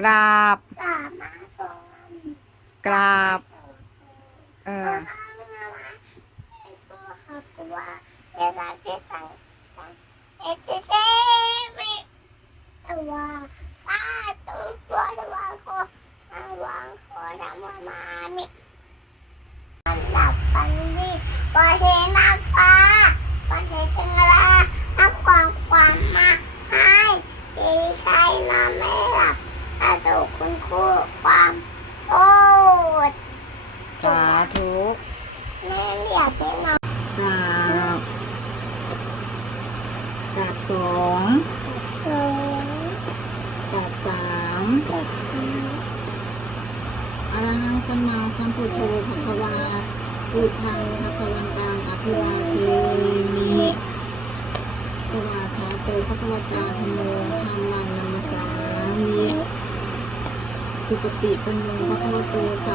กราบ กราบมาส่งกราบ เอเอออสู้ค่ะกลัวเวลาที่ต่างต่างเอเจเจมิแต่ว่าป้าตัวกลัวแต่ว่าขอระวังขอทำมามามิอันดับฟันดีพอเห็นน้ำฟ้าพอเห็นจังลาน้ำความความมาให้ดีใจนอนไม่หลับอาดู คุณครูความโทษสาธุแม่เรียกให้น้องกราบกราบสองเกินกราบสามเด็กนี้อรหังสัมมาสัมพุทโธภะคะวาพุทธังภะคะวันตังอภิวาเทมิสวากขาโตภะคะวตาธัมโมธัมมังนัมสามิ สุปฏิปันโนภะคะวะโตสาวกสังโฆ